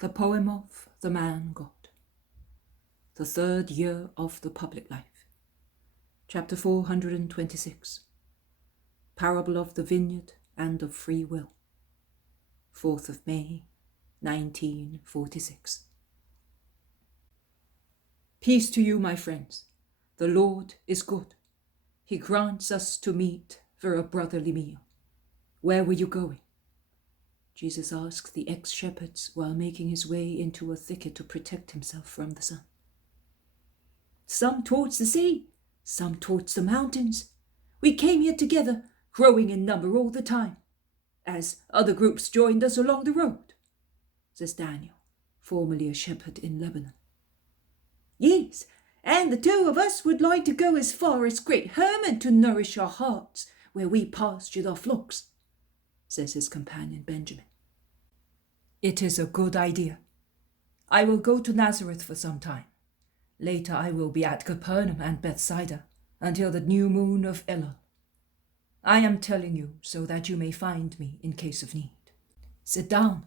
The poem of the man God. The third year of the public life. Chapter 426. Parable of the Vineyard and of Freewill. 4th of May, 1946. Peace to you, my friends. The Lord is good. He grants us to meet for a brotherly meal. Where were you going? Jesus asked the ex-shepherds while making his way into a thicket to protect himself from the sun. Some towards the sea, some towards the mountains. We came here together, growing in number all the time, as other groups joined us along the road, says Daniel, formerly a shepherd in Lebanon. Yes, and the two of us would like to go as far as Great Hermon to nourish our hearts, where we pastured our flocks, says his companion Benjamin. It is a good idea. I will go to Nazareth for some time. Later I will be at Capernaum and Bethsaida until the new moon of Elul. I am telling you so that you may find me in case of need. Sit down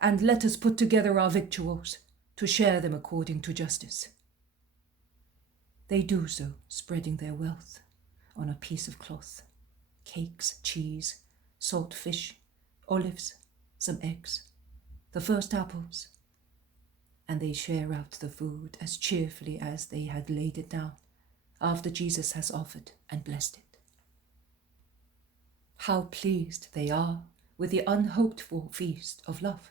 and let us put together our victuals to share them according to justice. They do so, spreading their wealth on a piece of cloth. Cakes, cheese, salt fish, olives, some eggs, the first apples, and they share out the food as cheerfully as they had laid it down after Jesus has offered and blessed it. How pleased they are with the unhoped-for feast of love.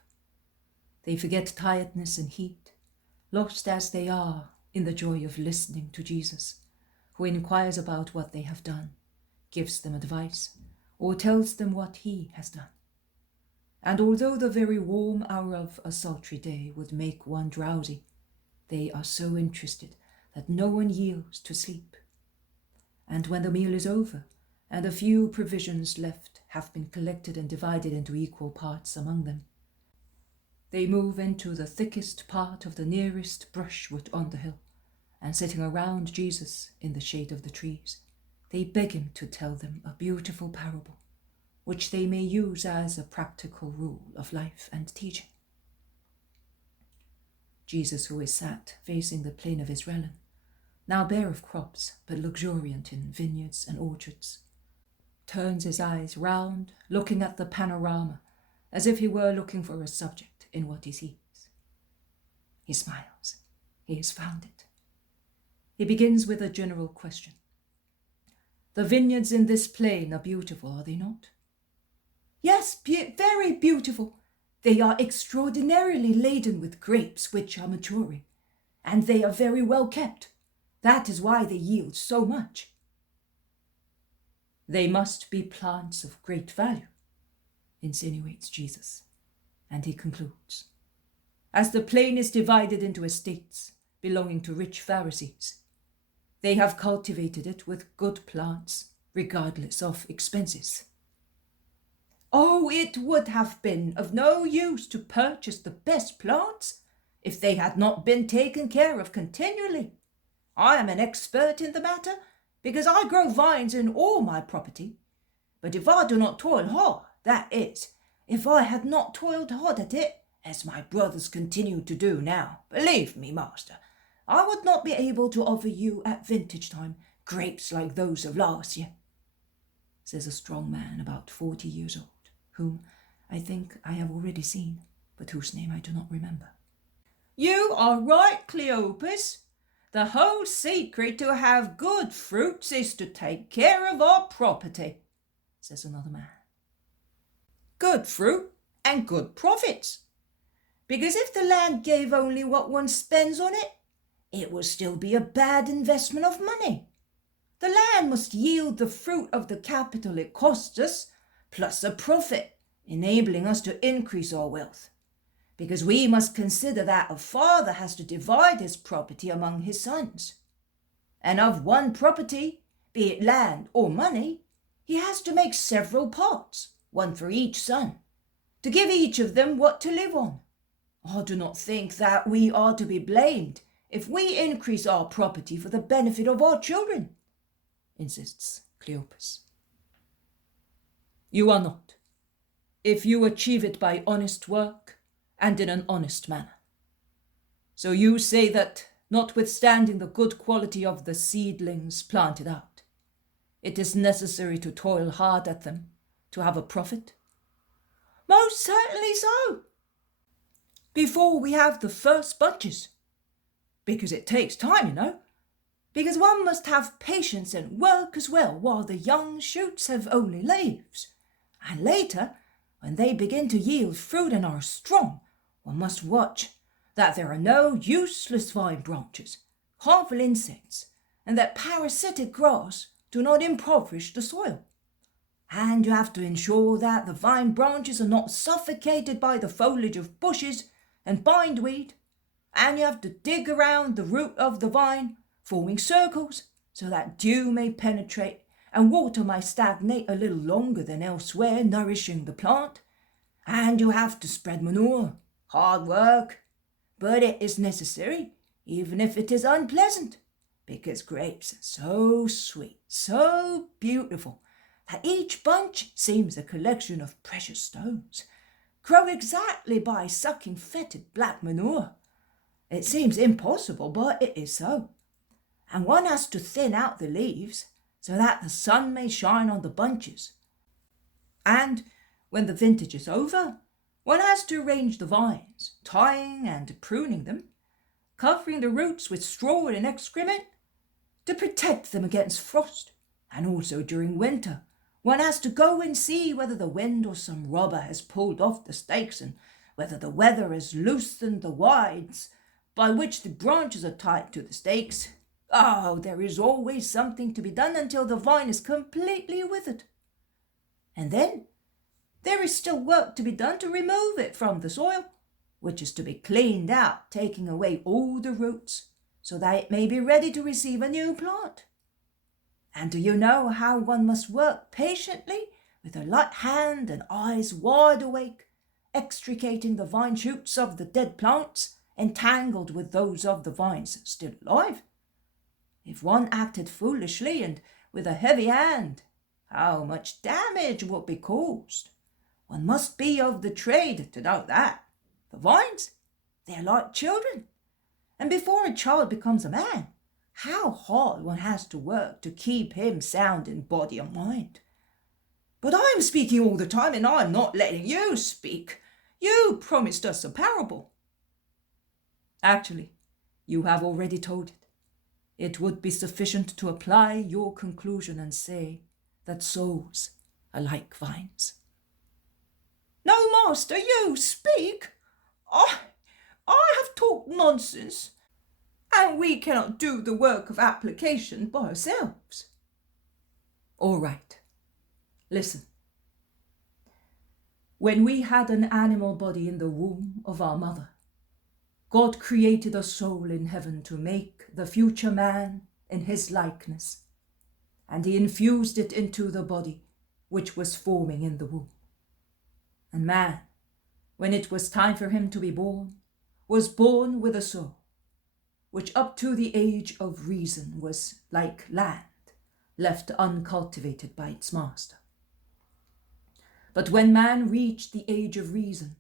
They forget tiredness and heat, lost as they are in the joy of listening to Jesus, who inquires about what they have done, gives them advice, or tells them what he has done. And although the very warm hour of a sultry day would make one drowsy, they are so interested that no one yields to sleep. And when the meal is over, and a few provisions left have been collected and divided into equal parts among them, they move into the thickest part of the nearest brushwood on the hill, and sitting around Jesus in the shade of the trees, they beg him to tell them a beautiful parable, which they may use as a practical rule of life and teaching. Jesus, who is sat facing the plain of Israel, now bare of crops, but luxuriant in vineyards and orchards, turns his eyes round, looking at the panorama, as if he were looking for a subject in what he sees. He smiles. He has found it. He begins with a general question. The vineyards in this plain are beautiful, are they not? Yes, very beautiful. They are extraordinarily laden with grapes which are maturing, and they are very well kept. That is why they yield so much. They must be plants of great value, insinuates Jesus, and he concludes. As the plain is divided into estates belonging to rich Pharisees, they have cultivated it with good plants, regardless of expenses. Oh, it would have been of no use to purchase the best plants if they had not been taken care of continually. I am an expert in the matter because I grow vines in all my property. But if I do not toil hard, that is, if I had not toiled hard at it, as my brothers continue to do now, believe me, master, I would not be able to offer you at vintage time grapes like those of last year, says a strong man about 40 years old, whom I think I have already seen, but whose name I do not remember. You are right, Cleopas. The whole secret to have good fruits is to take care of our property, says another man. Good fruit and good profits. Because if the land gave only what one spends on it, it would still be a bad investment of money. The land must yield the fruit of the capital it costs us, plus a profit, enabling us to increase our wealth. Because we must consider that a father has to divide his property among his sons. And of one property, be it land or money, he has to make several parts, one for each son, to give each of them what to live on. I do not think that we are to be blamed if we increase our property for the benefit of our children, insists Cleopas. You are not. If you achieve it by honest work, and in an honest manner. So you say that, notwithstanding the good quality of the seedlings planted out, it is necessary to toil hard at them to have a profit? Most certainly so. Before we have the first bunches. Because it takes time, you know. Because one must have patience and work as well while the young shoots have only leaves. And later, when they begin to yield fruit and are strong, one must watch that there are no useless vine branches, harmful insects, and that parasitic grass do not impoverish the soil. And you have to ensure that the vine branches are not suffocated by the foliage of bushes and bindweed, and you have to dig around the root of the vine, forming circles so that dew may penetrate and water may stagnate a little longer than elsewhere, nourishing the plant. And you have to spread manure. Hard work, but it is necessary, even if it is unpleasant, because grapes are so sweet, so beautiful, that each bunch seems a collection of precious stones, grow exactly by sucking fetid black manure. It seems impossible, but it is so. And one has to thin out the leaves so that the sun may shine on the bunches. And when the vintage is over, one has to arrange the vines, tying and pruning them, covering the roots with straw and excrement to protect them against frost. And also during winter, one has to go and see whether the wind or some robber has pulled off the stakes and whether the weather has loosened the withes by which the branches are tied to the stakes. Oh, there is always something to be done until the vine is completely withered. And then there is still work to be done to remove it from the soil, which is to be cleaned out, taking away all the roots, so that it may be ready to receive a new plant. And do you know how one must work patiently, with a light hand and eyes wide awake, extricating the vine shoots of the dead plants, entangled with those of the vines still alive? If one acted foolishly and with a heavy hand, how much damage would be caused? One must be of the trade to know that. The vines, they are like children. And before a child becomes a man, how hard one has to work to keep him sound in body and mind. But I am speaking all the time, and I am not letting you speak. You promised us a parable. Actually, you have already told it. It would be sufficient to apply your conclusion and say that souls are like vines. No, master, you speak. I have talked nonsense, and we cannot do the work of application by ourselves. All right. Listen. When we had an animal body in the womb of our mother, God created a soul in heaven to make the future man in his likeness, and he infused it into the body which was forming in the womb. And man, when it was time for him to be born, was born with a soul, which up to the age of reason was like land, left uncultivated by its master. But when man reached the age of reason,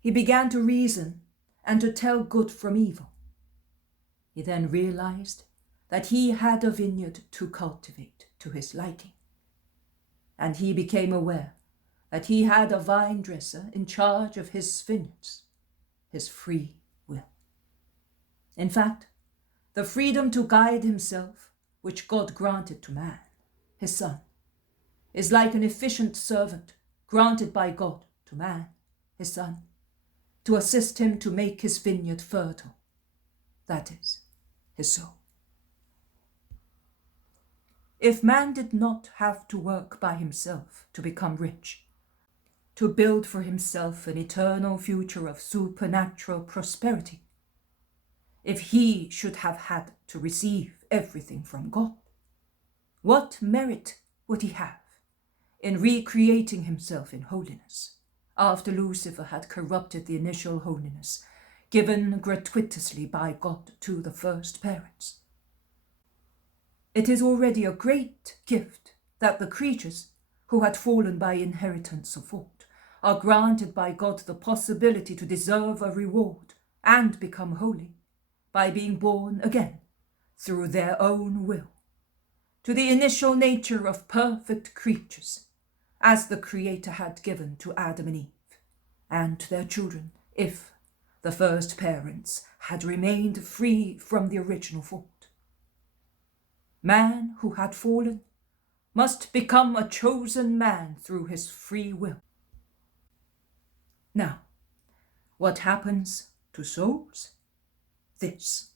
he began to reason and to tell good from evil. He then realized that he had a vineyard to cultivate to his liking, and he became aware that he had a vine dresser in charge of his vineyards, his free will. In fact, the freedom to guide himself, which God granted to man, his son, is like an efficient servant granted by God to man, his son, to assist him to make his vineyard fertile, that is, his soul. If man did not have to work by himself to become rich, to build for himself an eternal future of supernatural prosperity, if he should have had to receive everything from God, what merit would he have in recreating himself in holiness, after Lucifer had corrupted the initial holiness given gratuitously by God to the first parents? It is already a great gift that the creatures who had fallen by inheritance of fault are granted by God the possibility to deserve a reward and become holy by being born again through their own will to the initial nature of perfect creatures, as the Creator had given to Adam and Eve and their children, if the first parents had remained free from the original fault. Man who had fallen must become a chosen man through his free will. Now, what happens to souls? This.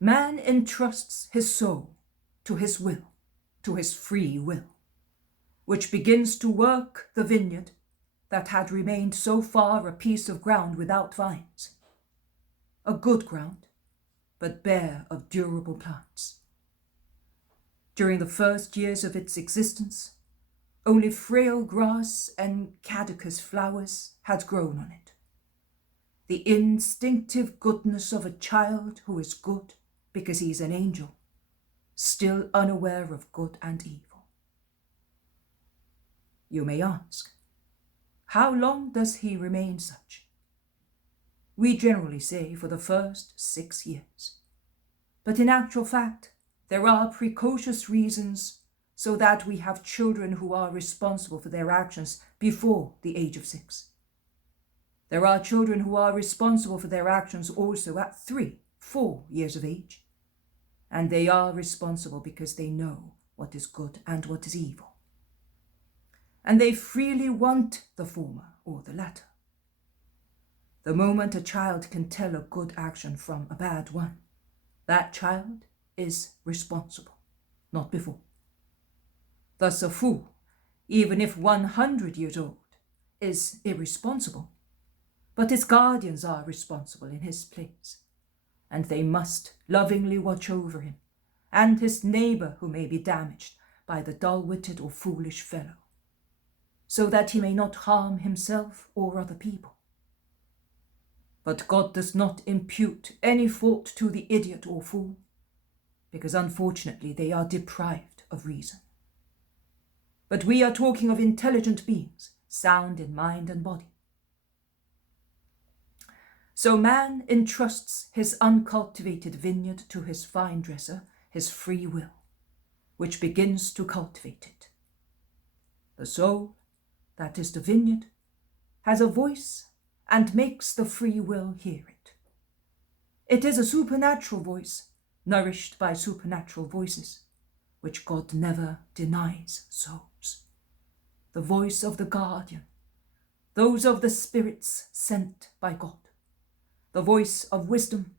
Man entrusts his soul to his will, to his free will, which begins to work the vineyard that had remained so far a piece of ground without vines, a good ground, but bare of durable plants. During the first years of its existence, only frail grass and caducous flowers had grown on it. The instinctive goodness of a child who is good because he is an angel, still unaware of good and evil. You may ask, how long does he remain such? We generally say for the first 6 years. But in actual fact, there are precocious reasons so that we have children who are responsible for their actions before the age of 6. There are children who are responsible for their actions also at 3, 4 years of age. And they are responsible because they know what is good and what is evil. And they freely want the former or the latter. The moment a child can tell a good action from a bad one, that child is responsible, not before. Thus a fool, even if 100 years old, is irresponsible, but his guardians are responsible in his place, and they must lovingly watch over him and his neighbour who may be damaged by the dull-witted or foolish fellow, so that he may not harm himself or other people. But God does not impute any fault to the idiot or fool, because unfortunately they are deprived of reason. But we are talking of intelligent beings, sound in mind and body. So man entrusts his uncultivated vineyard to his vine dresser, his free will, which begins to cultivate it. The soul, that is the vineyard, has a voice and makes the free will hear it. It is a supernatural voice, nourished by supernatural voices, which God never denies souls. The voice of the guardian, those of the spirits sent by God, the voice of wisdom,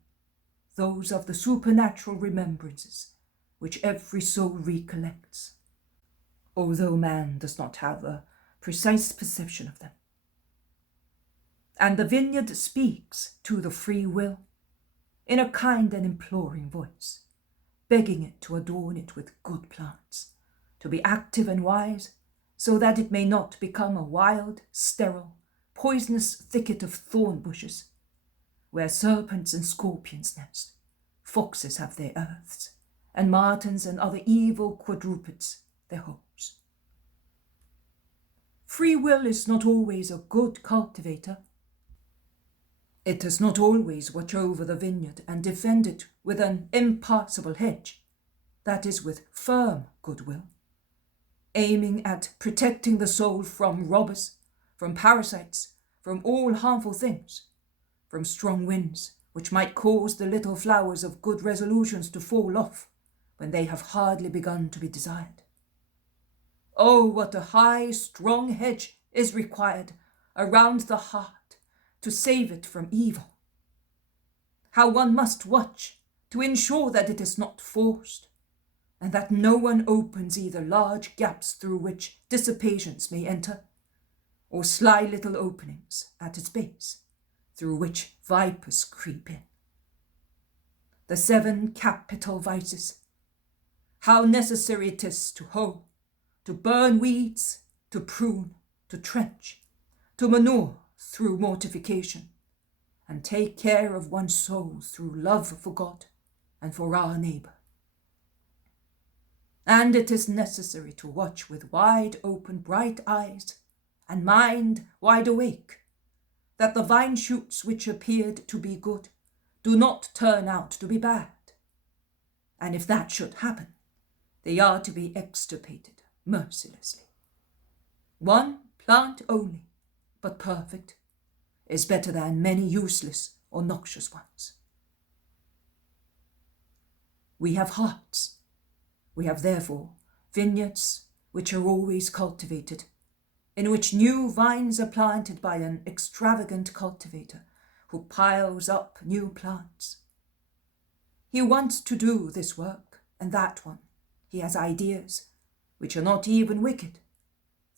those of the supernatural remembrances which every soul recollects, although man does not have a precise perception of them. And the vineyard speaks to the free will in a kind and imploring voice, begging it to adorn it with good plants, to be active and wise, so that it may not become a wild, sterile, poisonous thicket of thorn bushes, where serpents and scorpions nest, foxes have their earths, and martens and other evil quadrupeds their homes. Free will is not always a good cultivator. It does not always watch over the vineyard and defend it with an impassable hedge, that is, with firm goodwill, aiming at protecting the soul from robbers, from parasites, from all harmful things, from strong winds which might cause the little flowers of good resolutions to fall off when they have hardly begun to be desired. Oh, what a high, strong hedge is required around the heart to save it from evil. How one must watch to ensure that it is not forced, and that no one opens either large gaps through which dissipations may enter, or sly little openings at its base, through which vipers creep in. The 7 capital vices. How necessary it is to hoe, to burn weeds, to prune, to trench, to manure through mortification, and take care of one's soul through love for God and for our neighbour. And it is necessary to watch with wide open bright eyes and mind wide awake, that the vine shoots which appeared to be good do not turn out to be bad. And if that should happen, they are to be extirpated mercilessly. One plant only, but perfect, is better than many useless or noxious ones. We have hearts. We have therefore vineyards which are always cultivated, in which new vines are planted by an extravagant cultivator who piles up new plants. He wants to do this work and that one. He has ideas which are not even wicked.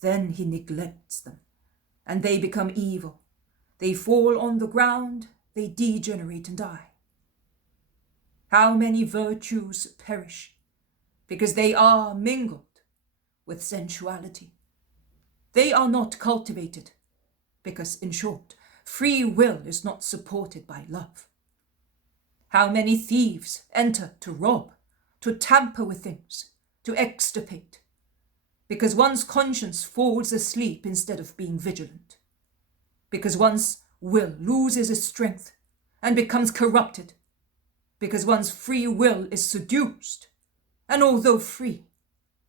Then he neglects them, and they become evil. They fall on the ground, they degenerate and die. How many virtues perish because they are mingled with sensuality. They are not cultivated because, in short, free will is not supported by love. How many thieves enter to rob, to tamper with things, to extirpate, because one's conscience falls asleep instead of being vigilant, because one's will loses its strength and becomes corrupted, because one's free will is seduced, and although free,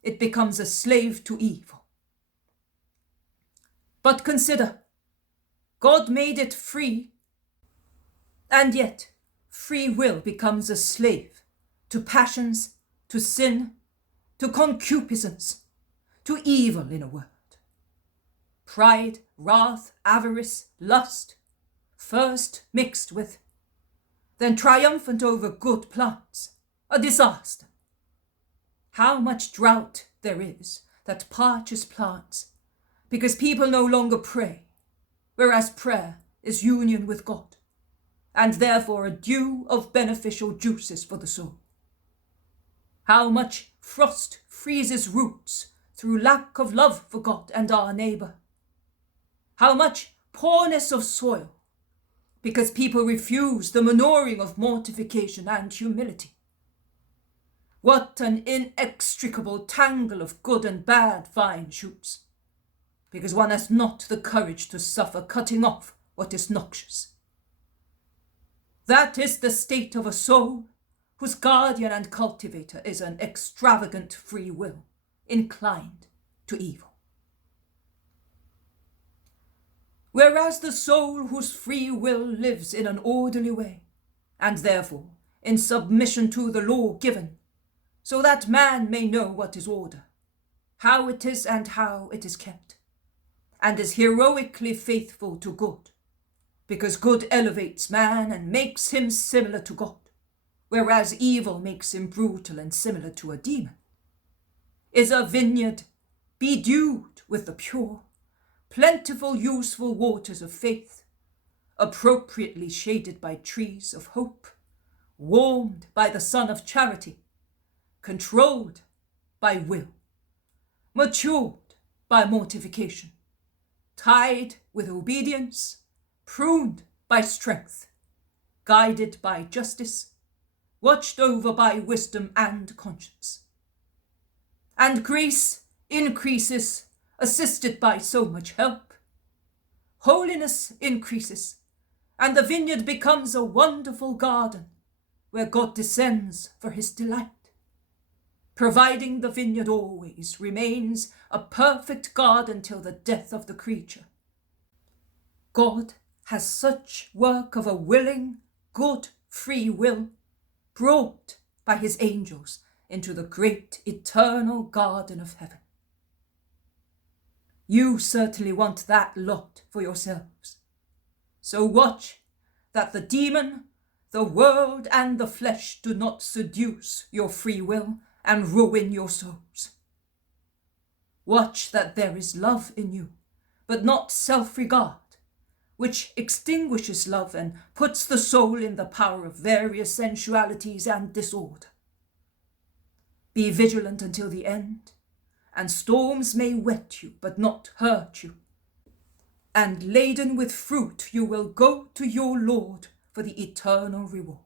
it becomes a slave to evil. But consider, God made it free, and yet free will becomes a slave to passions, to sin, to concupiscence, to evil, in a word. Pride, wrath, avarice, lust, first mixed with, then triumphant over good plants, a disaster. How much drought there is that parches plants, because people no longer pray, whereas prayer is union with God, and therefore a dew of beneficial juices for the soul. How much frost freezes roots through lack of love for God and our neighbor. How much poorness of soil, because people refuse the manuring of mortification and humility. What an inextricable tangle of good and bad vine shoots, because one has not the courage to suffer cutting off what is noxious. That is the state of a soul whose guardian and cultivator is an extravagant free will, inclined to evil. Whereas the soul whose free will lives in an orderly way, and therefore in submission to the law given, so that man may know what is order, how it is and how it is kept, and is heroically faithful to good, because good elevates man and makes him similar to God, whereas evil makes him brutal and similar to a demon, is a vineyard bedewed with the pure, plentiful, useful waters of faith, appropriately shaded by trees of hope, warmed by the sun of charity, controlled by will, matured by mortification, tied with obedience, pruned by strength, guided by justice, watched over by wisdom and conscience. And grace increases, assisted by so much help. Holiness increases, and the vineyard becomes a wonderful garden where God descends for his delight, providing the vineyard always remains a perfect garden till the death of the creature. God has such work of a willing, good, free will brought by his angels into the great eternal garden of heaven. You certainly want that lot for yourselves. So watch that the demon, the world, and the flesh do not seduce your free will and ruin your souls. Watch that there is love in you, but not self-regard, which extinguishes love and puts the soul in the power of various sensualities and disorder. Be vigilant until the end, and storms may wet you, but not hurt you. And laden with fruit you will go to your Lord for the eternal reward.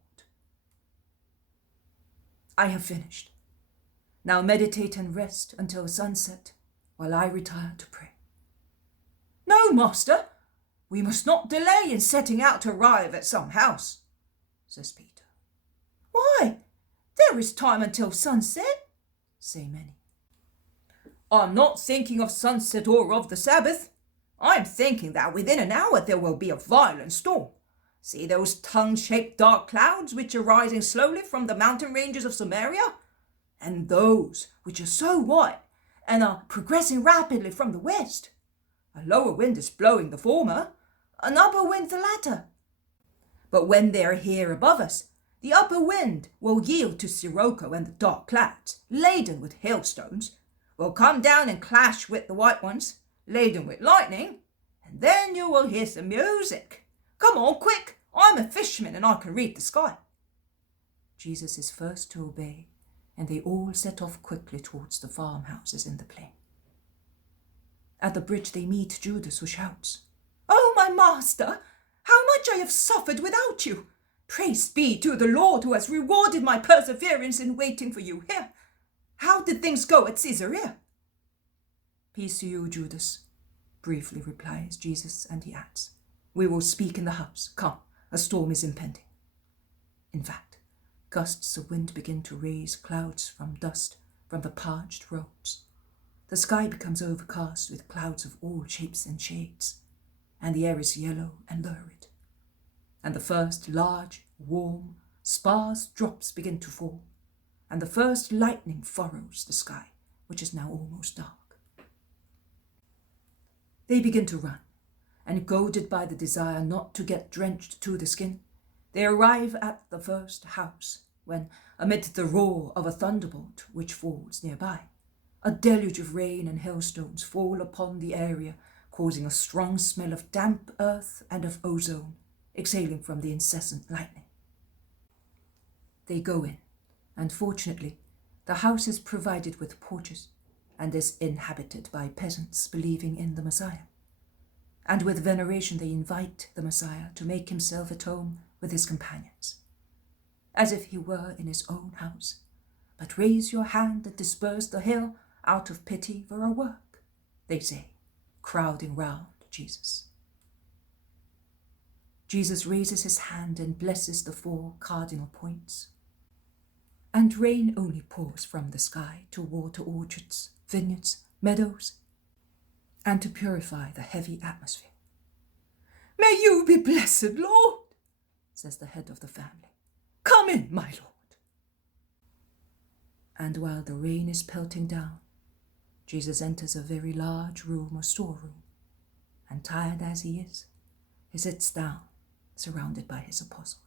I have finished. Now meditate and rest until sunset, while I retire to pray. No, master, we must not delay in setting out to arrive at some house, says Peter. Why, there is time until sunset, say many. I'm not thinking of sunset or of the Sabbath. I'm thinking that within an hour there will be a violent storm. See those tongue-shaped dark clouds which are rising slowly from the mountain ranges of Samaria? And those which are so white and are progressing rapidly from the west. A lower wind is blowing the former, an upper wind the latter. But when they are here above us, the upper wind will yield to sirocco, and the dark clouds, laden with hailstones, will come down and clash with the white ones, laden with lightning, and then you will hear some music. Come on, quick! I'm a fisherman and I can read the sky. Jesus is first to obey, and they all set off quickly towards the farmhouses in the plain. At the bridge they meet Judas, who shouts, "Oh, my master, how much I have suffered without you! Praise be to the Lord who has rewarded my perseverance in waiting for you here. How did things go at Caesarea?" "Peace to you, Judas," briefly replies Jesus, and he adds, "We will speak in the house. Come, a storm is impending." In fact, gusts of wind begin to raise clouds from dust from the parched roads. The sky becomes overcast with clouds of all shapes and shades, and the air is yellow and lurid. And the first large, warm, sparse drops begin to fall, and the first lightning furrows the sky, which is now almost dark. They begin to run, and goaded by the desire not to get drenched to the skin, they arrive at the first house, when, amid the roar of a thunderbolt which falls nearby, a deluge of rain and hailstones fall upon the area, causing a strong smell of damp earth and of ozone, exhaling from the incessant lightning. They go in, and fortunately, the house is provided with porches, and is inhabited by peasants believing in the Messiah. And with veneration they invite the Messiah to make himself at home with his companions, as if he were in his own house. But raise your hand and disperse the hill out of pity for our work, they say, crowding round Jesus. Jesus raises his hand and blesses the 4 cardinal points. And rain only pours from the sky to water orchards, vineyards, meadows, and to purify the heavy atmosphere. "May you be blessed, Lord," says the head of the family. "Come in, my Lord." And while the rain is pelting down, Jesus enters a very large room or storeroom, and tired as he is, he sits down, surrounded by his apostles.